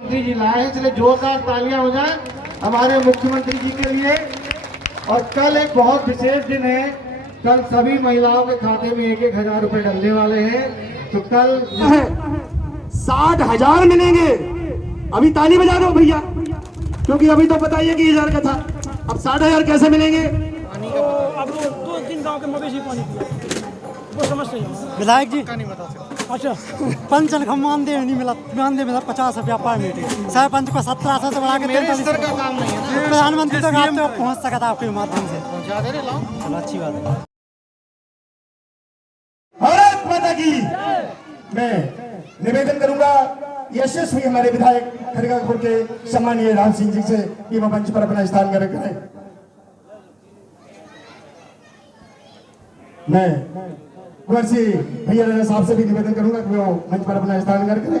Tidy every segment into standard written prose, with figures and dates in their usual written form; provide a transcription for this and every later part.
मुख्यमंत्री जी लाए हैं, इसलिए जोरदार तालियां हो जाए हमारे मुख्यमंत्री जी के लिए। और कल एक बहुत विशेष दिन है, कल सभी महिलाओं के खाते में 1,000 रुपए डलने वाले हैं। तो कल 60,000 मिलेंगे। अभी ताली बजा दो भैया, क्योंकि अभी तो पता ही है कि 1,000 का था, अब 60,000 कैसे मिलेंगे? अब 2-3 गांव के मवेशी पानी पिया, वो समझ नहीं है। विधायक जी नहीं बता सकता। अच्छा, पेंशन का मानदेय नहीं मिला, मानदेय मिला 50 रुपया पर मीटिंग। सरपंच को 1700 से बढ़ा के मेरे स्तर का काम नहीं है ना। प्रधानमंत्री तक आप तो पहुँच सका था आपके माध्यम से। पहुंचा दे रहे लाओ। चलो अच्छी बात है। भारत माता की। मैं निवेदन करूंगा यशस्वी हमारे विधायक खड़गपुर के सम्मानीय राम सिंह जी से कि वो मंच पर अपना स्थान ग्रहण करें। मैं कुंवर सिंह भैया राणा साहब से भी निवेदन करूंगा कि वो मंच पर अपना स्थान ग्रहण करें।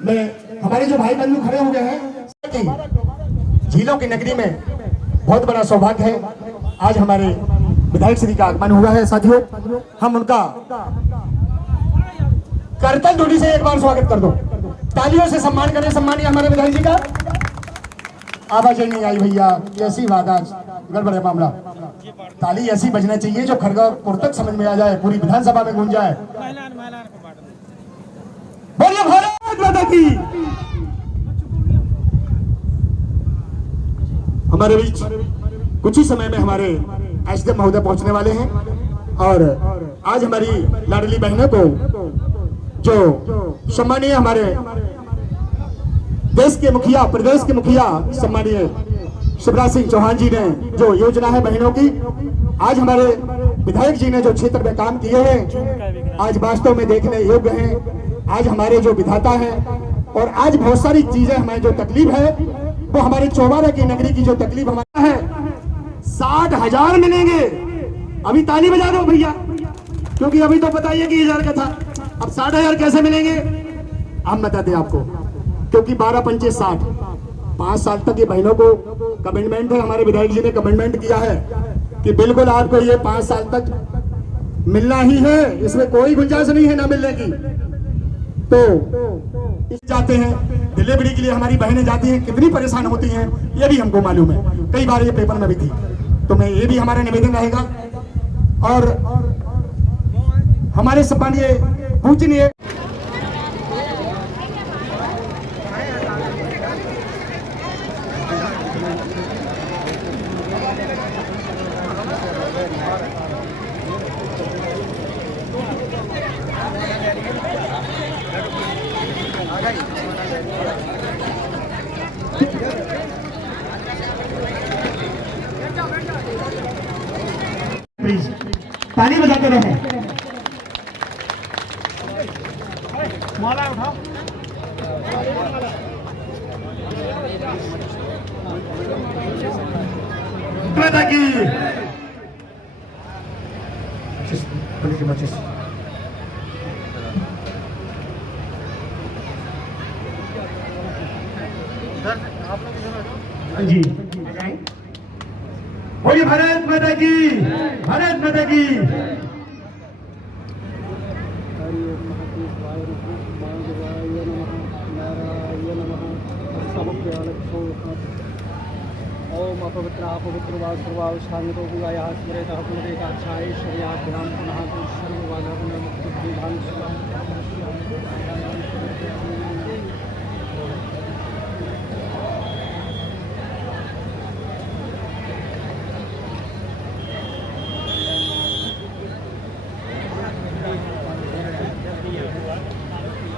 मैं हमारे जो भाई बंधु खड़े हो गए हैं, झीलों की नगरी में बहुत बड़ा सौभाग्य है, आज हमारे विधायक श्री का आगमन हुआ है। साथियों, हम उनका करतल ध्वनि से एक बार स्वागत कर दो, तालियों से सम्मान करें सम्मानीय हमारे विधायक जी का। आवाज ही नहीं आई भैया, ऐसी बात आज गड़बड़ है मामला। ताली ऐसी बजना चाहिए जो खड़गपुर तक समझ में आ जाए, पूरी विधानसभा में गूंज जाए। बोलिए भारत माता की। हमारे बीच कुछ ही समय में हमारे एसडीएम महोदय पहुंचने वाले हैं और आज हमारी लाडली बहनों को जो सम्मानीय हमारे देश के मुखिया, प्रदेश के मुखिया सम्मानीय शिवराज सिंह चौहान जी ने जो योजना है बहनों की, आज हमारे विधायक जी ने जो क्षेत्र में काम किए हैं आज वास्तव में देखने योग्य हैं। आज हमारे जो विधाता हैं और आज बहुत सारी चीजें हमें जो तकलीफ है वो हमारे चौबारा की नगरी की जो तकलीफ हमारा है, 60,000 मिलेंगे। अभी ताली बजा दो भैया, क्योंकि अभी तो पता ही है कि 1,000 का था, अब 60,000 कैसे मिलेंगे? हम बताते आपको, क्योंकि 12 पंचे 60, 5 साल तक ये बहनों को कमिटमेंट है। हमारे विधायक जी ने कमिटमेंट किया है कि बिल्कुल आपको ये 5 साल तक मिलना ही है, इसमें कोई गुंजाइश नहीं है ना मिलने की। तो जाते हैं डिलीवरी के लिए, हमारी बहनें जाती हैं, कितनी परेशान होती हैं ये भी हमको मालूम है, कई बार ये पेपर में भी थी। तो मैं ये भी हमारा निवेदन रहेगा और हमारे सम्मानीय पूजनीय प्लीज ताली बजाते रहे। माला उठाओ। माता की। जी बोलिए भारत माता की, भारत माता की। ओम अपवित्र अपवित्र वा सर्वाव शांतो विवाया स्मरेतः पुनरेकाक्षाय शर्याभ्याम पुनः सर्वबाधापुनः मुक्तिदान।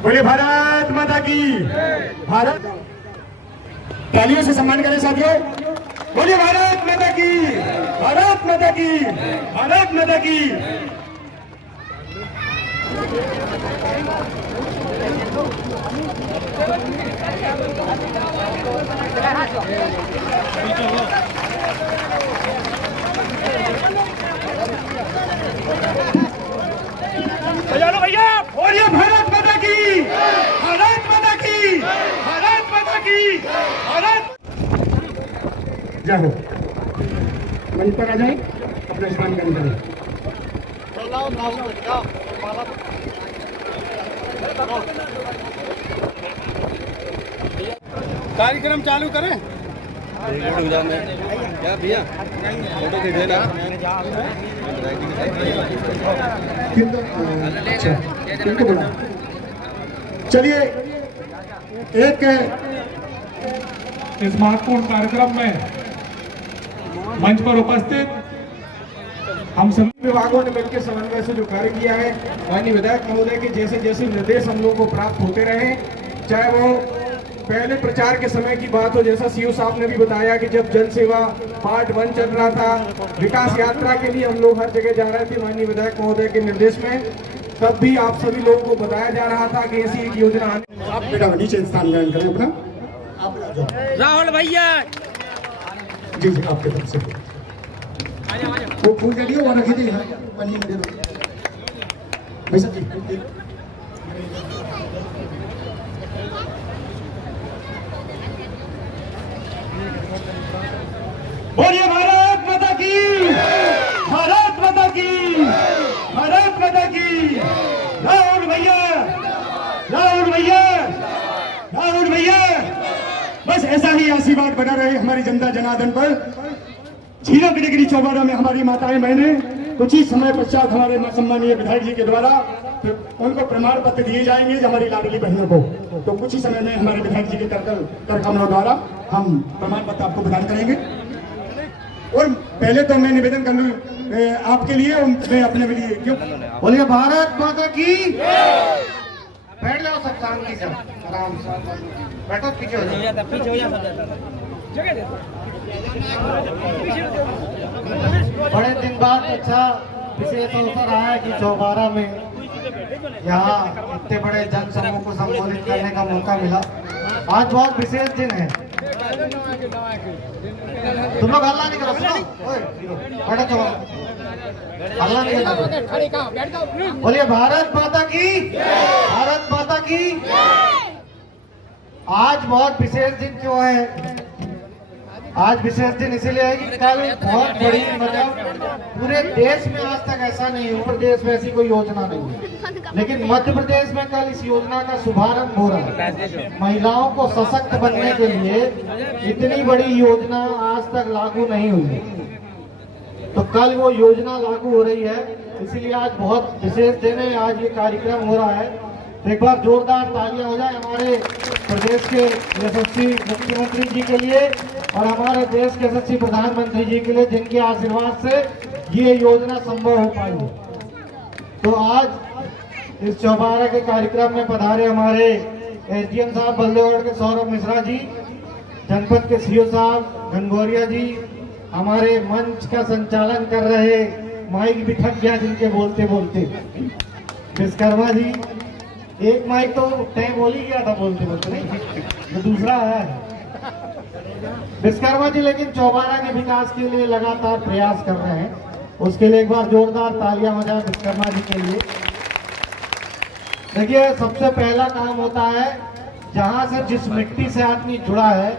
बोलिए भारत माता की। भारत तालियों से सम्मान करें साथियों। बोलिए भारत माता की, भारत माता की, भारत माता की। भैया बोलिए भारत माता की, भारत माता की, भारत माता की, भारत। जय हो। मंच पर आ जाए, अपना स्थान ग्रहण करें। कार्यक्रम चालू करें। क्या भैया फोटो खींच लेना। किनको बुला? चलिए एक इस महत्वपूर्ण कार्यक्रम में मंच पर उपस्थित हम सभी विभागों ने मिलकर समन्वय से जो कार्य किया है, माननीय विधायक महोदय के जैसे जैसे निर्देश हम लोगों को प्राप्त होते रहे, चाहे वो पहले प्रचार के समय की बात हो, जैसा सीओ साहब ने भी बताया कि जब जन सेवा पार्ट 1 चल रहा था, विकास यात्रा के लिए हम लोग हर जगह जा रहे थे माननीय विधायक महोदय के निर्देश में, तब भी आप सभी लोगों को बताया जा रहा था कि ऐसी एक योजना आने। आप बेटा नीचे स्थान ग्रहण करें अपना। आप राहुल भैया जी जी आपके तरफ से वो फूल के लिए वो रखी थी पन्नी में दे दो भाई साहब जी। बोलिए भारत माता की, भारत माता की, भारत माता की। राहुल भैया, राहुल भैया, राहुल भैया, बस ऐसा ही आशीर्वाद बना रहे हमारी जनता जनार्दन पर। झीलों की डिग्री चौबारा में हमारी माताएं बहनें कुछ ही समय पश्चात हमारे सम्मानीय विधायक जी के द्वारा उनको प्रमाण पत्र दिए जाएंगे हमारी लाडली बहनों को। तो कुछ ही समय में हमारे विधायक जी के कर कमलों द्वारा हम प्रमाण पत्र आपको प्रदान करेंगे। और पहले तो मैं निवेदन कर लूं आपके लिए, मैं अपने लिए क्यों बोलिए भारत माता की। बैठ जाओ सब शांति से, आराम से बैठो, पीछे हो जाओ। बड़े दिन बाद अच्छा विशेष अवसर आया कि चौबारा में यहाँ इतने बड़े जन समूह को संबोधित करने का मौका मिला। आज बहुत विशेष दिन है। तुम लोग हल्ला नहीं करो, सुनो, बैठो चलो, हल्ला नहीं करो। बोलिए भारत माता की, भारत माता की। आज बहुत विशेष दिन क्यों है? आज विशेष दिन इसीलिए है कि कल बहुत बड़ी, मतलब पूरे देश में आज तक ऐसा नहीं है, उत्तर प्रदेश में ऐसी कोई योजना नहीं है, लेकिन मध्य प्रदेश में कल इस योजना का शुभारंभ हो रहा है। महिलाओं को सशक्त बनने के लिए इतनी बड़ी योजना आज तक लागू नहीं हुई, तो कल वो योजना लागू हो रही है, इसीलिए आज बहुत विशेष दिन है। आज ये कार्यक्रम हो रहा है, तो एक बार जोरदार तालियां हो जाए हमारे प्रदेश के यशस्वी मुख्यमंत्री जी के लिए और हमारे देश के यशस्वी प्रधानमंत्री जी के लिए, जिनके आशीर्वाद से ये योजना संभव हो पाई है। तो आज इस चौबारा के कार्यक्रम में पधारे हमारे एसडीएम साहब बल्देवगढ़ के सौरभ मिश्रा जी, जनपद के सीओ साहब घनघोरिया जी, हमारे मंच का संचालन कर रहे, माइक भी थक गया जिनके बोलते बोलते, विश्वकर्मा जी। एक माइक तो तय बोल ही गया था बोलते बोलते, नहीं तो दूसरा है विश्वकर्मा जी। लेकिन चौबारा के विकास के लिए लगातार प्रयास कर रहे हैं, उसके लिए एक बार जोरदार तालियां हो जाए विश्वकर्मा जी के लिए। देखिए, सबसे पहला काम होता है, जहां से जिस मिट्टी से आदमी जुड़ा है,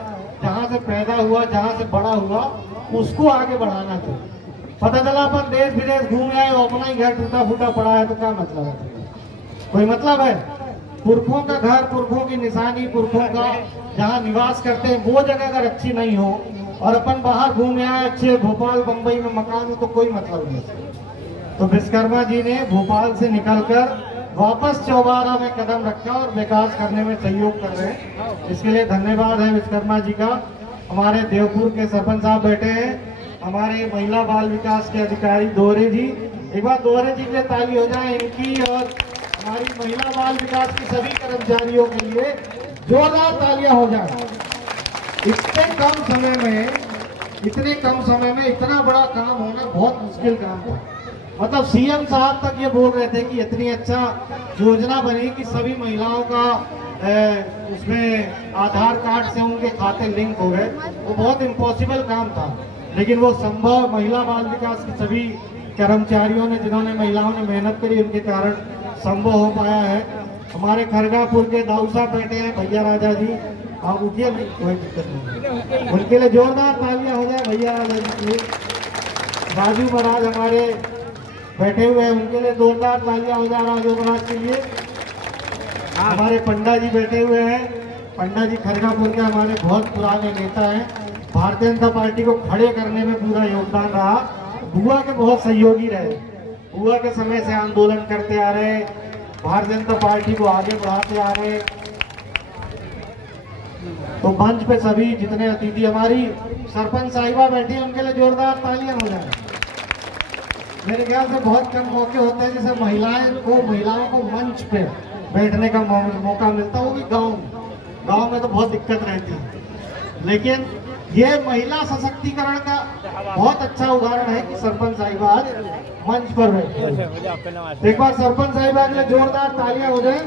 जहां से पैदा हुआ, जहां से बड़ा हुआ, उसको आगे बढ़ाना चाहिए। पता चला अपन देश विदेश घूम आए और अपना ही घर टूटा फूटा पड़ा है, तो क्या मतलब है? कोई मतलब है? पुरखों का घर, पुरखों की निशानी, पुरखों का जहाँ निवास करते हैं वो जगह अगर अच्छी नहीं हो और अपन बाहर घूम आए, अच्छे भोपाल बम्बई में मकान हो, तो कोई मतलब नहीं। तो विश्वकर्मा जी ने भोपाल से निकलकर वापस चौबारा में कदम रखा और विकास करने में सहयोग कर रहे हैं, इसके लिए धन्यवाद है विश्वकर्मा जी का। हमारे देवपुर के सरपंच साहब बैठे हैं, हमारे महिला बाल विकास के अधिकारी दोहरे जी, एक बार दोहरे जी के लिए ताली हो जाए इनकी और हमारी महिला बाल विकास की सभी कर्मचारियों के लिए जोरदार तालियां हो जाए। इतने कम समय में इतना बड़ा काम होना बहुत मुश्किल काम था। मतलब सीएम साहब तक ये बोल रहे थे कि इतनी अच्छा योजना बनी कि सभी महिलाओं का उसमें आधार कार्ड से उनके खाते लिंक हो गए। वो बहुत इम्पॉसिबल काम था, लेकिन वो संभव महिला बाल विकास की सभी कर्मचारियों ने, जिन्होंने महिलाओं ने मेहनत करी, उनके कारण संभव हो पाया है। हमारे खरगापुर के दाऊ साहब बैठे हैं, भैया राजा जी, आप उठिए, कोई दिक्कत नहीं, उनके लिए जोरदार तालियां हो जाए भैया राजा जी के लिए। राजू महाराज हमारे बैठे हुए हैं, उनके लिए जोरदार तालियां हो जा रहा है महाराज के लिए। हमारे पंडा जी बैठे हुए हैं, पंडा जी खरगापुर के हमारे बहुत पुराने नेता हैं, भारतीय जनता पार्टी को खड़े करने में पूरा योगदान रहा, बुआ के बहुत सहयोगी रहे, बुआ के समय से आंदोलन करते आ रहे, भारतीय जनता पार्टी को आगे बढ़ाते आ रहे। तो मंच पे सभी जितने अतिथि, हमारी सरपंच साहिबा बैठी है, उनके लिए जोरदार तालियां हो जाए। मेरे ख्याल से बहुत कम मौके होते हैं जिसे महिलाओं को मंच पे बैठने का मौका मिलता है, वो भी गांव में तो बहुत दिक्कत रहती है। लेकिन ये महिला सशक्तिकरण का बहुत अच्छा उदाहरण है कि सरपंच साहिबा आज मंच पर बैठे। एक बार सरपंच साहिबा के लिए जोरदार तालियां हो जाए।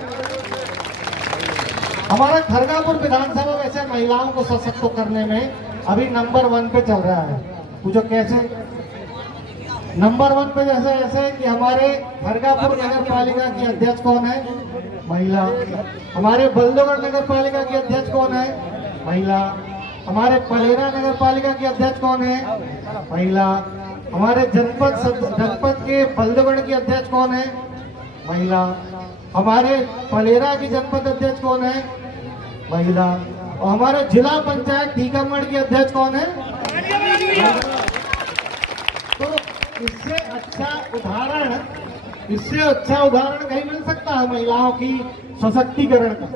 हमारा खरगापुर विधानसभा वैसे महिलाओं को सशक्त करने में अभी नंबर 1 पे चल रहा है। पूछो कैसे? नंबर 1 पे जैसे ऐसे कि हमारे खरगापुर नगर पालिका की अध्यक्ष कौन है? महिला। हमारे बल्दोगढ़ नगर पालिका की अध्यक्ष कौन है? महिला। हमारे पलेरा नगर पालिका की अध्यक्ष कौन है? महिला। हमारे जनपद के बल्दोगढ़ की अध्यक्ष कौन है? महिला। हमारे पलेरा की जनपद अध्यक्ष कौन है? महिला। और हमारे जिला पंचायत टीकमगढ़ की अध्यक्ष कौन है? तो इससे अच्छा उदाहरण कहीं मिल सकता है महिलाओं की सशक्तिकरण का?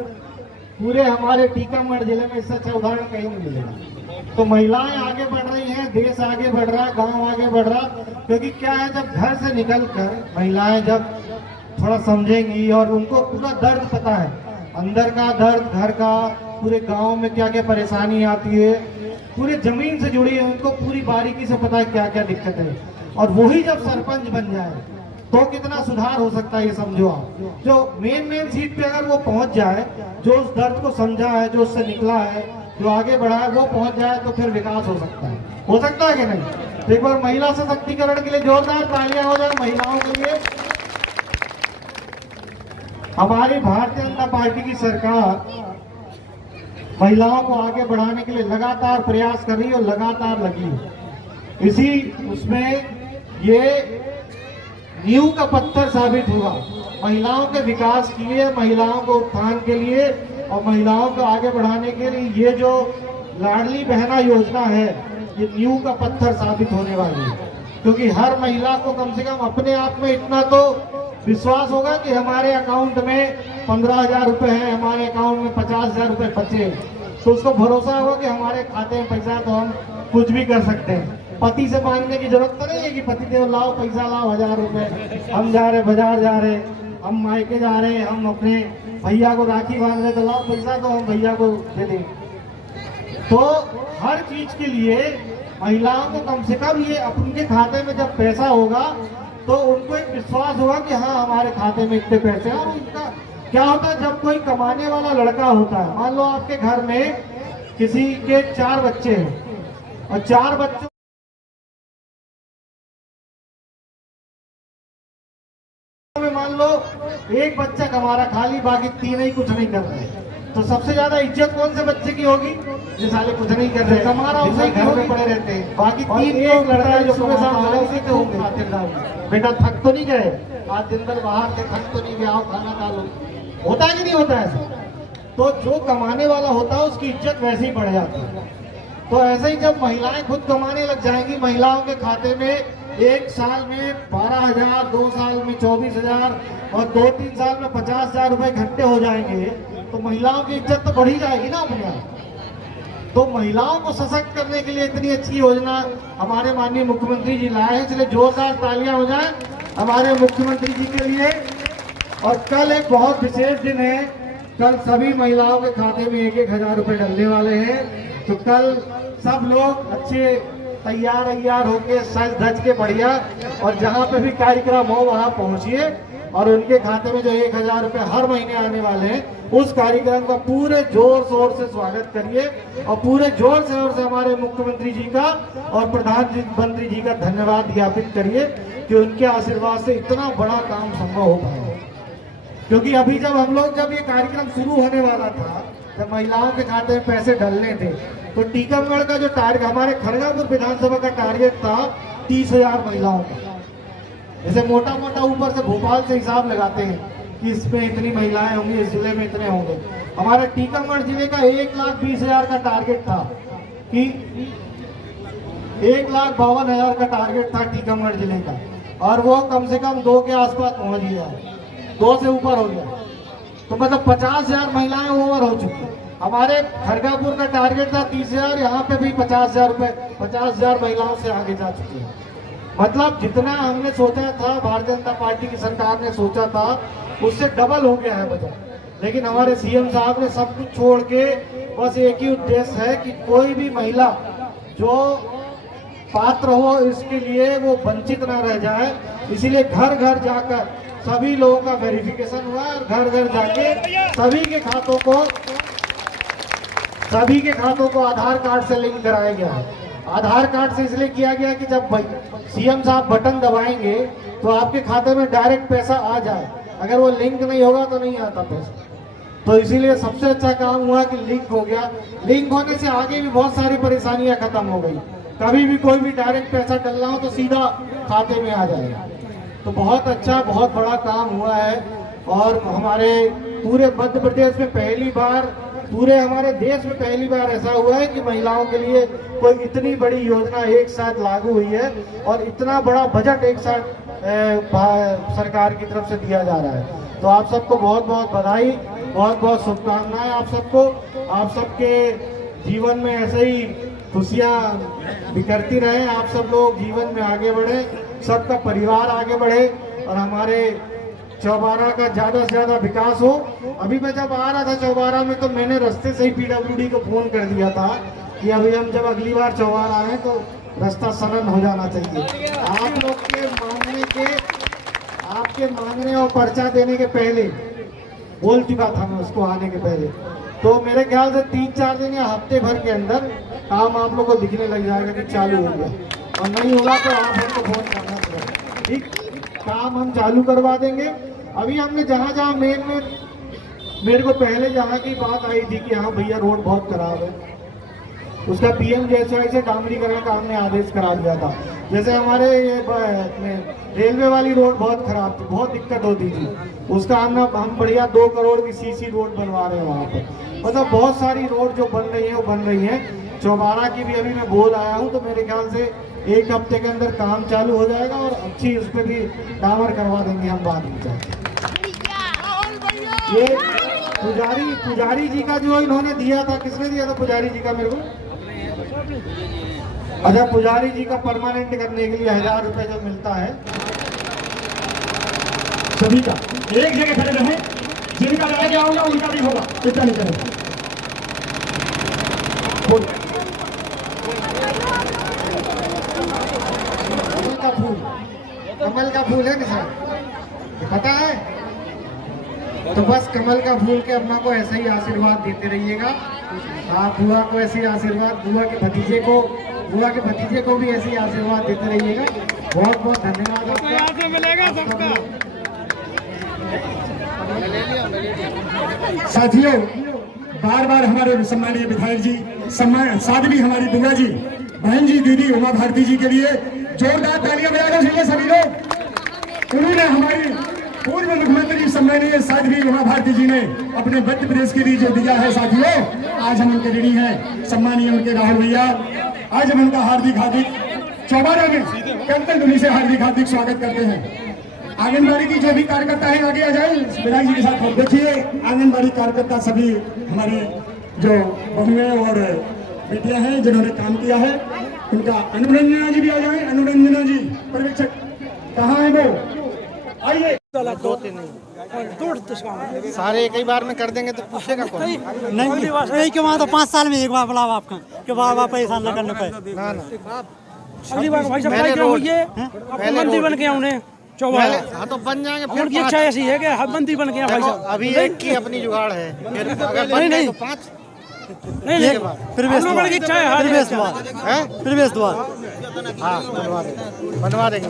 पूरे हमारे टीकमगढ़ जिले में इससे अच्छा उदाहरण कहीं नहीं मिलेगा। तो महिलाएं आगे बढ़ रही हैं, देश आगे बढ़ रहा है, गांव आगे बढ़ रहा, क्योंकि क्या है, जब घर से निकलकर महिलाएं जब थोड़ा समझेंगी और उनको पूरा दर्द पता है, अंदर का दर्द, घर का, पूरे गांव में क्या क्या परेशानी आती है, पूरे जमीन से जुड़ी है, उनको पूरी बारीकी से पता है क्या क्या दिक्कत है, और वही जब सरपंच बन जाए तो कितना सुधार हो सकता है ये समझो आप। जो मेन सीट पे अगर वो पहुंच जाए, जो उस दर्द को समझा है, जो उससे निकला है, जो आगे बढ़ा है, वो पहुंच जाए तो फिर विकास हो सकता है कि नहीं? तो एक बार महिला सशक्तिकरण के लिए जोरदार तालियां हो जाए महिलाओं के लिए। हमारी भारतीय जनता पार्टी की सरकार महिलाओं को आगे बढ़ाने के लिए लगातार प्रयास कर रही है और लगातार लगी है। इसी उसमें ये नींव का पत्थर साबित हुआ महिलाओं के विकास के लिए, महिलाओं को उत्थान के लिए और महिलाओं को आगे बढ़ाने के लिए। ये जो लाडली बहना योजना है, ये नींव का पत्थर साबित होने वाली है, क्योंकि हर महिला को कम से कम अपने आप में इतना तो विश्वास होगा कि हमारे अकाउंट में 15,000 रुपए है, हमारे अकाउंट में 50,000 रुपए बचे, तो उसको भरोसा होगा कि हमारे खाते में पैसा, तो हम कुछ भी कर सकते हैं। पति से मांगने की जरूरत तो नहीं है कि पति देव लाओ पैसा, लाओ 1,000 रुपए, हम जा रहे बाजार जा रहे, हम मायके जा रहे, हम अपने भैया को राखी बांध रहे, तो लाओ पैसा, तो हम भैया को दे दें। तो हर चीज के लिए महिलाओं को कम से कम ये अपने खाते में जब पैसा होगा तो उनको एक विश्वास होगा कि हाँ हमारे खाते में इतने पैसे हैं। और उनका क्या होता है, जब कोई कमाने वाला लड़का होता है, मान लो आपके घर में किसी के 4 बच्चे हैं और 4 बच्चों में मान लो एक बच्चा कमा रहा, खाली बाकी 3 ही कुछ नहीं कर रहे, तो सबसे ज्यादा इज्जत कौन से बच्चे की होगी? जो साले कुछ नहीं कर रहे, कमा रहा उसे घर में पड़े रहते हैं, बाकी 3 लोग लड़ता है जो सुबह शाम बेटा थक तो नहीं गए आज दिन भर बाहर से, थक तो नहीं गए, आओ खाना खा लो। होता है कि नहीं होता ऐसा? तो जो कमाने वाला होता है उसकी इज्जत वैसे ही बढ़ जाती है। तो ऐसे ही जब महिलाएं खुद कमाने लग जाएंगी, महिलाओं के खाते में 1 साल में 12,000, 2 साल में 24,000 और 2-3 साल में 50,000 रुपए इकट्ठे हो जाएंगे, तो महिलाओं की इज्जत तो बढ़ी जाएगी ना अपने आप। तो महिलाओं को सशक्त करने के लिए इतनी अच्छी योजना हमारे माननीय मुख्यमंत्री जी लाए हैं, इसलिए जोरदार तालियां हो जाए हमारे मुख्यमंत्री जी के लिए। और कल एक बहुत विशेष दिन है, कल सभी महिलाओं के खाते में 1,000 रुपए डलने वाले हैं। तो कल सब लोग अच्छे तैयार होके सज धज के बढ़िया, और जहाँ पे भी कार्यक्रम हो वहाँ पहुँचिए और उनके खाते में जो 1,000 रुपए हर महीने आने वाले हैं, उस कार्यक्रम का पूरे जोर शोर से स्वागत करिए और पूरे जोर शोर से हमारे मुख्यमंत्री जी का और प्रधानमंत्री जी का धन्यवाद ज्ञापित करिए कि उनके आशीर्वाद से इतना बड़ा काम संभव हो पाया। क्योंकि अभी जब ये कार्यक्रम शुरू होने वाला था, जब महिलाओं के खाते में पैसे डलने थे, तो टीकमगढ़ का जो टारगेट, हमारे खरगापुर विधानसभा का टारगेट था 30,000 महिलाओं का। जैसे मोटा मोटा ऊपर से भोपाल से हिसाब लगाते हैं कि इसमें इतनी महिलाएं होंगी, इस जिले में इतने होंगे। हमारे टीकमगढ़ जिले का 1,20,000 का टारगेट था कि 1,52,000 का टारगेट था टीकमगढ़ जिले का, और वो कम से कम 2 के आसपास पहुंच गया, 2 से ऊपर हो गया। तो मतलब 50,000 महिलाएं ओवर हो चुकी। हमारे खड़गापुर का टारगेट था 30,000, यहाँ पे भी 50,000 महिलाओं से आगे जा चुकी है। मतलब जितना हमने सोचा था, भारतीय जनता पार्टी की सरकार ने सोचा था, उससे डबल हो गया है बजट। लेकिन हमारे सीएम साहब ने सब कुछ छोड़ के बस एक ही उद्देश्य है कि कोई भी महिला जो पात्र हो इसके लिए वो वंचित ना रह जाए। इसीलिए घर घर जाकर सभी लोगों का वेरिफिकेशन हुआ और घर घर जाके सभी के खातों को आधार कार्ड से लिंक कराया गया है। आधार कार्ड से इसलिए किया गया कि जब सीएम साहब बटन दबाएंगे तो आपके खाते में डायरेक्ट पैसा आ जाए, अगर वो लिंक नहीं होगा तो नहीं आता पैसा। तो इसीलिए सबसे अच्छा काम हुआ कि लिंक हो गया। लिंक होने से आगे भी बहुत सारी परेशानियां खत्म हो गई। कभी भी कोई भी डायरेक्ट पैसा डलना हो तो सीधा खाते में आ जाएगा। तो बहुत अच्छा, बहुत बड़ा काम हुआ है। और हमारे पूरे मध्य प्रदेश में पहली बार, पूरे हमारे देश में पहली बार ऐसा हुआ है कि महिलाओं के लिए कोई इतनी बड़ी योजना एक साथ लागू हुई है और इतना बड़ा बजट एक साथ सरकार की तरफ से दिया जा रहा है। तो आप सबको बहुत बहुत बधाई, बहुत बहुत शुभकामनाएं आप सबको। आप सबके जीवन में ऐसे ही खुशियाँ बिखरती रहे, आप सब लोग जीवन में आगे बढ़े, सबका परिवार आगे बढ़े और हमारे चौबारा का ज़्यादा से ज़्यादा विकास हो। अभी मैं जब आ रहा था चौबारा में तो मैंने रास्ते से ही PWD को फ़ोन कर दिया था कि अभी हम जब अगली बार चौबारा आए तो रास्ता सरल हो जाना चाहिए। आप लोग के आपके मांगने और पर्चा देने के पहले बोल चुका था मैं उसको आने के पहले। तो मेरे ख्याल से 3-4 दिन या हफ्ते भर के अंदर काम आप लोग को दिखने लग जाएगा कि चालू हो गया, और नहीं होगा तो आप हमको फोन करना पड़ेगा। ठीक, काम हम चालू करवा देंगे। अभी हमने जहाँ जहाँ मेरे को पहले जहाँ की बात आई थी कि हाँ भैया रोड बहुत खराब है, उसका PMGSY से डामरीकरण का हमने आदेश करा दिया था। जैसे हमारे ये रेलवे वाली रोड बहुत खराब थी, बहुत दिक्कत होती थी, उसका हम बढ़िया 2 करोड़ की CC रोड बनवा रहे हैं वहाँ पे। मतलब बहुत सारी रोड जो बन रही है वो बन रही है। चौबारा की भी अभी मैं बोल आया हूँ, तो मेरे ख्याल से 1 हफ्ते के अंदर काम चालू हो जाएगा और अच्छी उस पर भी डामर करवा देंगे हम बाद में। ये पुजारी जी का जो इन्होंने दिया था, किसने दिया था पुजारी जी का मेरे को? अच्छा, पुजारी जी का परमानेंट करने के लिए 1000 रुपए जो मिलता है सभी का एक जगह खड़े रहे, जिनका रह गया होगा उनका भी होगा, इतना नहीं करेगा। कमल का फूल है निशान, पता है? तो बस कमल का फूल के अपना को ऐसा ही आशीर्वाद देते रहिएगा। आप बुआ को ऐसे ही आशीर्वाद, बुआ के भतीजे को भी ऐसे ही आशीर्वाद देते रहिएगा। बहुत बहुत धन्यवाद आपका। मिलेगा सबका। साथियों, बार बार हमारे सम्मानीय विधायक जी, साथ भी हमारी बुआ जी, बहन जी, दीदी उमा भारती जी के लिए जोरदार तालियां बजाना चाहिए सभी लोग। उन्होंने हमारी पूर्व मुख्यमंत्री सम्मानीय साध्वी उमा भारती जी ने अपने मध्य प्रदेश के लिए जो दिया है साथियों, आज हम उनके ऋणी हैं। सम्मानीय उनके राहुल भैया, आज हम उनका हार्दिक चौबारा में कंकन ध्वनि से हार्दिक स्वागत करते हैं। आंगनबाड़ी की जो भी कार्यकर्ता है आगे आ जाए विधायक जी के साथ। देखिए, आंगनबाड़ी कार्यकर्ता सभी हमारी जो बहुएं और बेटियां हैं जिन्होंने काम किया है, उनका अनुरंजना जी भी आ जाए। अनुरंजना जी पर्यवेक्षक कहाँ है वो? आइए। सारे एक ही बार में कर देंगे तो पूछेगा कौन? नहीं के वहाँ तो 5 साल में एक बार बुलाओ आपका कि बाबा पैसा न करने पे ना। अगली बार भाई साहब क्या हुई है, मंत्री बन के उन्हें चौबारा। हाँ तो बन जाएंगे। फिर की इच्छा ऐसी है कि हर मंत्री बन के भाई साहब। अभी एक की अपनी जुगाड़ है, फिर अगर बन गए तो 5। नहीं प्रवेश द्वार की इच्छा है, प्रवेश द्वार। हाँ बनवा देंगे।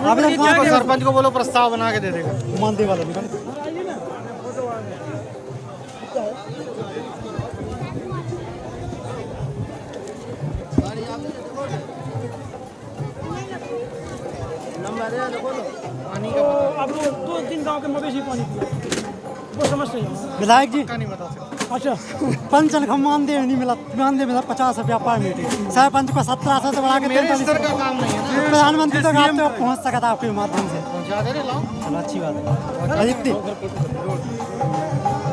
आपने सरपंच को बोलो प्रस्ताव बना के दे देगा। मानदेय वाला तो अब दो तीन गांव के मवेशी पानी पिया, वो समस्या है। विधायक जी अच्छा, पेंशन का मानदेय नहीं मिला, मानदेय मिला 50 रुपया पर मीटिंग, सरपंच को 1700 से बढ़ा के 43 का काम नहीं है। प्रधानमंत्री तक आप तो पहुँच सका था आपके माध्यम से, चलो अच्छी बात है।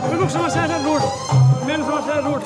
प्रमुख समस्या है रोड, मेन समस्या है रोड।